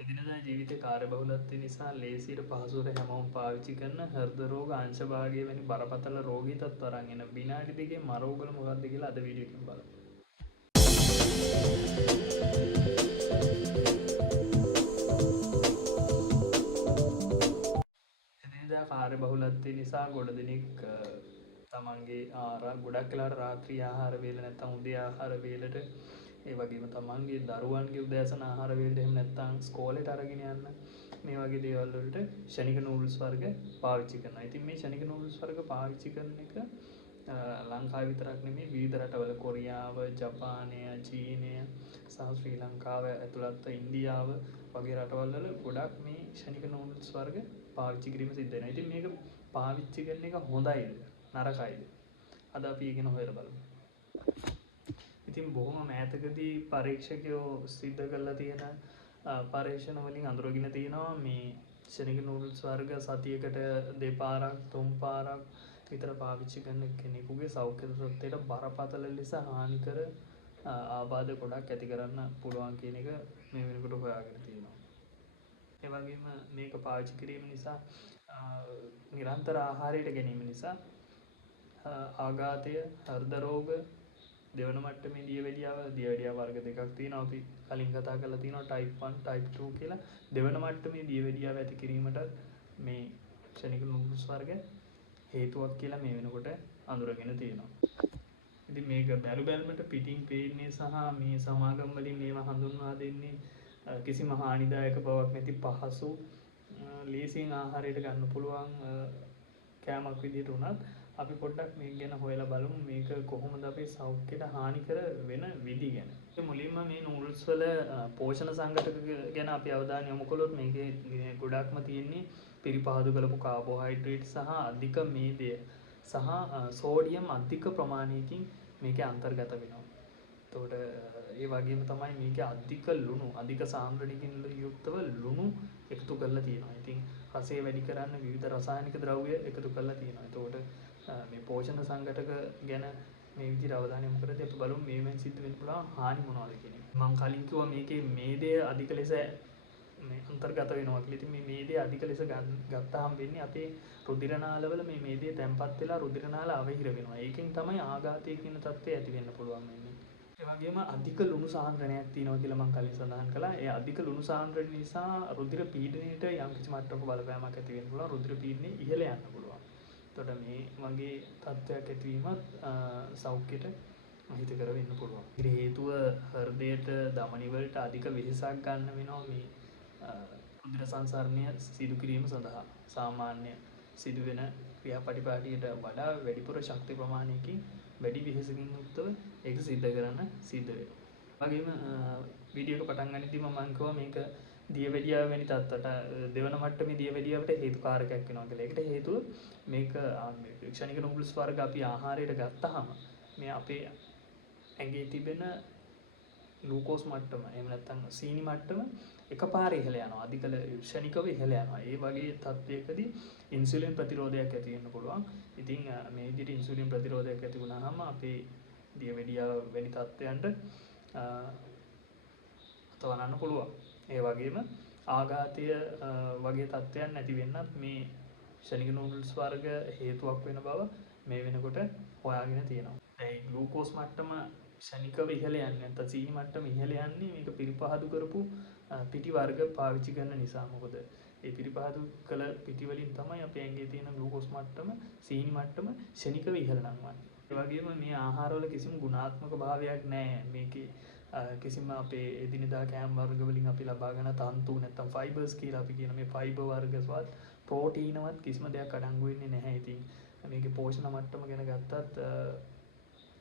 එදිනදා ජීවිතේ කාර්යබහුලත්වය නිසා ලේසියට පහසුවට හැමෝම පාවිච්චි කරන හෘද රෝග අංශභාගය වැනි බරපතල රෝගී තත්ත්ව අරන් එන විනාඩි දෙකේ මරෝගල මොකක්ද කියලා අද වීඩියෝ එකෙන් බලමු. එදිනදා කාර්යබහුලත්වය නිසා ගොඩ දෙනෙක් තමන්ගේ ගොඩක් වෙලාවට රාත්‍රී ආහාර වේල නැත්නම් උදේ ආහාර වේලට ඒ වගේම තමන්ගේ දරුවන්ගේ උදෑසන ආහාර වේලට එහෙම නැත්නම් ස්කෝලේට අරගෙන යන්න මේ වගේ දේවල් වලට ෂණික නූඩල්ස් වර්ග පාවිච්චි කරනවා. ඉතින් මේ ෂණික නූඩල්ස් වර්ග පාවිච්චි කරන එක ලංකාව විතරක් නෙමෙයි විවිධ රටවල කොරියාව, ජපානය, චීනය සහ ශ්‍රී ලංකාව ඇතුළත් ඉන්දියාව වගේ රටවල් වල ගොඩක් මේ ෂණික නූඩල්ස් වර්ග පාවිච්චි කිරීම සිද්ධ වෙනවා. ඉතින් මේක පාවිච්චි කරන එක හොඳයිද නරකයිද? අද අපි ඉගෙන හොයලා බලමු. ඉතින් බොහොම මෑතකදී පරීක්ෂකයෝ සිද්ධ කරලා තියෙන පරීක්ෂණ වලින් අඳුරගෙන තියෙනවා මේ ෂණික නූඩල්ස් වර්ග සතියකට දෙපාරක් තුන් පාරක් විතර පාවිච්චි කරන කෙනෙකුගේ සෞඛ්‍ය තත්ත්වයට බරපතල ලෙස හානිකර ආබාධ ගොඩක් ඇති කරන්න පුළුවන් කියන එක මේ වෙනකොට හොයාගෙන තියෙනවා. ඒ වගේම මේක පාවිච්චි කිරීම නිසා නිරන්තර ආහාරයට ගැනීම නිසා ආඝාතය, හෘද රෝග, දෙවන මට්ටමේ දියවැඩියාව වර්ග දෙකක් තියෙනවා. අපි කලින් කතා කරලා තියෙනවා type 1, type 2 කියලා. දෙවන මට්ටමේ දියවැඩියාව ඇති කිරීමට මේ ක්ෂණික නූඩල්ස් වර්ග හේතුවක් කියලා මේ වෙනකොට අඳුරගෙන තියෙනවා. ඉතින් මේක බැලුමට පිටින් පේන්නේ සහ මේ සමාගම් වලින් මේවා හඳුන්වා දෙන්නේ කිසිම හානිදායක බවක් නැති පහසු ලේසියෙන් ආහාරයට ගන්න පුළුවන් කෑමක් විදිහට උනත් අපි පොඩ්ඩක් මේක ගැන හොයලා බලමු මේක කොහොමද අපේ සෞඛ්‍යයට හානිකර වෙන විදි ගැන. මුලින්ම මේ නූඩල්ස් වල පෝෂණ සංඝටක ගැන අපි අවධානය යොමු කළොත් මේකේ ගොඩක්ම තියෙන්නේ පිරිපහදු කරපු කාබෝහයිඩ්‍රේට් සහ අධික මේදය සහ සෝඩියම් අධික ප්‍රමාණයකින් මේකේ අන්තර්ගත වෙනවා. එතකොට ඒ වගේම තමයි මේකේ අධික ලුණු අධික සාන්ද්‍රණිකින් යුක්තව ලුණු එකතු කරලා තියෙනවා. ඉතින් රසය වැඩි කරන්න විවිධ රසායනික ද්‍රව්‍ය එකතු කරලා තියෙනවා. එතකොට මේ පෝෂණ සංඝටක ගැන මේ විදිහට අවධානය යොමු කරද්දී අපි බලමු මේවෙන් සිද්ධ වෙන්න පුළුවන් හානි මොනවද කියන එක. මම කලින් කිව්වා මේකේ මේදය අධික ලෙස මේ අන්තර්ගත වෙනවා කියලා. ඉතින් මේ මේදය අධික ලෙස ගත්තාම වෙන්නේ අපේ රුධිර නාලවල මේ මේදය තැම්පත් වෙලා රුධිර නාල අවහිර වෙනවා. ඒකෙන් තමයි ආඝාතය කියන තත්ත්වය ඇති වෙන්න පුළුවන් වෙන්නේ. ඒ වගේම අධික ලුණු සාන්ද්‍රණයක් තියෙනවා කියලා මම කලින් සඳහන් කළා. ඒ අධික ලුණු සාන්ද්‍රණය නිසා රුධිර පීඩනයට යම්කිසි මට්ටමක බලපෑමක් ඇති වෙන්න පුළුවන්. රුධිර පීඩනය ඉහළ යන්න පුළුවන්. එතකොට මේ වගේ තත්ත්වයක් ඇතිවීමත් සෞඛ්‍යයට අහිතකර වෙන්න පුළුවන්. ඒ හේතුව හෘදයට ධමනි වලට අධික වෙහෙසක් ගන්න වෙනවා මේ රුධිර සංසරණය සිදු කිරීම සඳහා. සාමාන්‍ය සිදුවෙන ක්‍රියාපටිපාටියට වඩා වැඩිපුර ශක්ති ප්‍රමාණයකින් වැඩි වෙහෙසකින් යුක්තව ඒක සිද්ධ කරන්න සිද්ධ වෙනවා. වගේම වීඩියෝ එක පටන් ගන්නදී මම කිව්වා මේක දියවැඩියාව වැනි තත්ත්වයට දෙවන මට්ටමේ දියවැඩියාවට හේතුකාරකයක් වෙනවා කියලා. ඒකට හේතුව මේක ක්ෂණික නූඩල්ස් වර්ග අපි ආහාරයට ගත්තාම මේ අපේ ඇඟේ තිබෙන ග්ලූකෝස් මට්ටම එහෙම නැත්නම් සීනි මට්ටම එකපාරේ ඉහළ යනවා. අධික ක්ෂණිකව ඉහළ යනවා. ඒ වගේ තත්ත්වයකදී ඉන්සුලින් ප්‍රතිරෝධයක් ඇති වෙන්න පුළුවන්. ඉතින් මේ විදිහට ඉන්සුලින් ප්‍රතිරෝධයක් ඇති වුණාම අපේ දියවැඩියාව වැනි තත්ත්වයන්ට අතවරන්න පුළුවන්. ඒ වගේම ආඝාතය වගේ තත්ත්වයන් නැති වෙන්නත් මේ ක්ෂණික නූඩල්ස් වර්ග හේතුවක් වෙන බව මේ වෙනකොට හොයාගෙන තියෙනවා. ඒ ග්ලූකෝස් මට්ටම ක්ෂණිකව ඉහළ යන්නේ නැත්නම් සීනි මට්ටම ඉහළ යන්නේ මේක පිරිපහදු කරපු පිටි වර්ග පාවිච්චි කරන නිසා. මොකද ඒ පිරිපහදු කළ පිටි වලින් තමයි අපේ ඇඟේ තියෙන ග්ලූකෝස් මට්ටම සීනි මට්ටම ක්ෂණිකව ඉහළ නංවන්නේ. ඒ වගේම මේ ආහාරවල කිසිම ගුණාත්මක භාවයක් නැහැ. මේකේ කිසිම අපේ එදිනෙදා කෑම වර්ග වලින් අපි ලබා ගන්න තන්තු නැත්නම් ෆයිබර්ස් කියලා අපි කියන මේ ෆයිබර් වර්ගස්වත් ප්‍රෝටීනවත් කිසිම දෙයක් අඩංගු වෙන්නේ නැහැ. ඉතින් මේකේ පෝෂණ මට්ටම ගැන ගත්තත්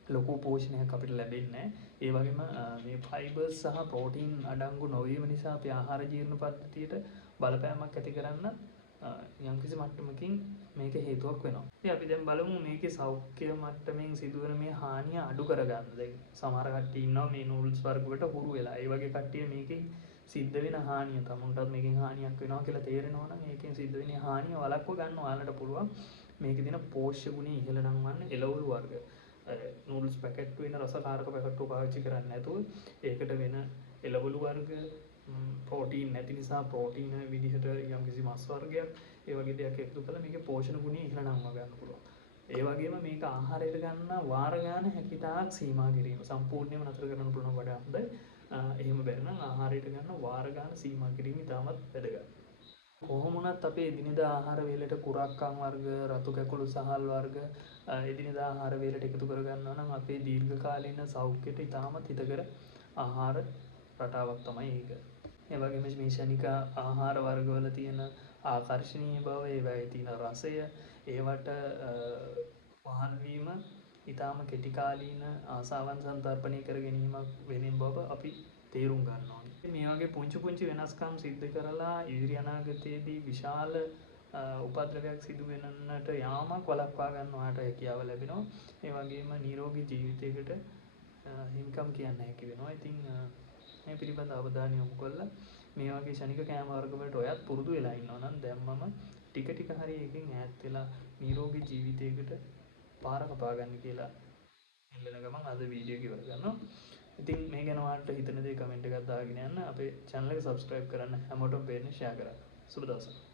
ලොකු පෝෂණයක් අපිට ලැබෙන්නේ නැහැ. ඒ වගේම මේ ෆයිබර්ස් සහ ප්‍රෝටීන් අඩංගු නොවීම නිසා අපේ ආහාර ජීර්ණ පද්ධතියට බලපෑමක් ඇති කරන්න යම්කිසි මට්ටමකින් මේක හේතුවක් වෙනවා. ඉතින් අපි දැන් බලමු මේකේ සෞඛ්‍ය මට්ටමින් සිදුවන මේ හානිය අඩු කරගන්න. දැන් සමහර කට්ටිය ඉන්නවා මේ නූඩල්ස් වර්ග වලට හුරු වෙලා. ඒ වගේ කට්ටිය මේකෙන් සිද්ධ වෙන හානිය තමුන්ටත් මේකෙන් හානියක් වෙනවා කියලා තේරෙනවා නම් ඒකෙන් සිද්ධ වෙන හානිය වළක්ව ගන්න ඔයාලට පුළුවන්. මේකේ තියෙන පෝෂ්‍ය ගුණය ඉහළ නංවන්න එළවලු වර්ග. නූඩල්ස් පැකට් වෙන රසකාරක පැකට්ටු පාවිච්චි කරන්නේ නැතුව ඒකට වෙන එළවලු වර්ග ප්‍රෝටීන් නැති නිසා ප්‍රෝටීන විදිහට යම්කිසි මස් වර්ගයක් ඒ වගේ දෙයක් එකතු කළා මේකේ පෝෂණ ගුණය ඉහළ නංවා ගන්න පුළුවන්. ඒ වගේම මේක ආහාරයට ගන්න වාර ගන්න හැකියතාක් සීමා කිරීම සම්පූර්ණයෙන්ම නතර කරන්න පුළුවන් වඩා හොඳයි. එහෙම බැරි නම් ආහාරයට ගන්න වාර ගන්න සීමා කිරීම ඉතාමත් වැදගත්. කොහොම වුණත් අපේ එදිනෙදා ආහාර වේලට කුරක්කන් වර්ග, රතු කැකුළු සහල් වර්ග එදිනෙදා ආහාර වේලට එකතු කර ගන්නවා නම් අපේ දීර්ඝකාලීන සෞඛ්‍යයට ඉතාමත් හිතකර ආහාර රටාවක් තමයි ඒක. ඒ වගේම මේ ශනික ආහාර වර්ගවල තියෙන ආකර්ශනීය බව, ඒවයේ තියෙන රසය, ඒවට වහල් වීම ඊටාම කෙටි කාලීන ආසාවන් සන්තරපණය කර ගැනීමක් වෙන බව අපි තේරුම් ගන්න ඕනේ. මේ වගේ පුංචි වෙනස්කම් සිද්ධ කරලා ඉදිරි අනාගතයේදී විශාල උපද්‍රවයක් සිදු වෙනන්නට යාමක් වළක්වා ගන්න ඔයාලට හැකියාව ලැබෙනවා. ඒ වගේම නිරෝගී ජීවිතයකට හිමිකම් කියන්න හැකි වෙනවා. ඉතින් මේ පිළිබඳ අවධානය යොමු කළා මේ වගේ ශනික කෑම වර්ග වලට ඔයත් පුරුදු වෙලා ඉන්නවා නම් දැම්මම ටික හරි එකෙන් ඈත් වෙලා නිරෝගී ජීවිතයකට පාර කපා ගන්න කියලා ඉල්ලන ගමන් අද වීඩියෝ එක ඉවර කරනවා. ඉතින් මේ ගැන ඔයාලට හිතන දේ කමෙන්ට් එකක් දාගෙන යන්න. අපේ channel එක subscribe කරන්න හැමෝටම පේන්න share කරන්න. සුබ දවසක්.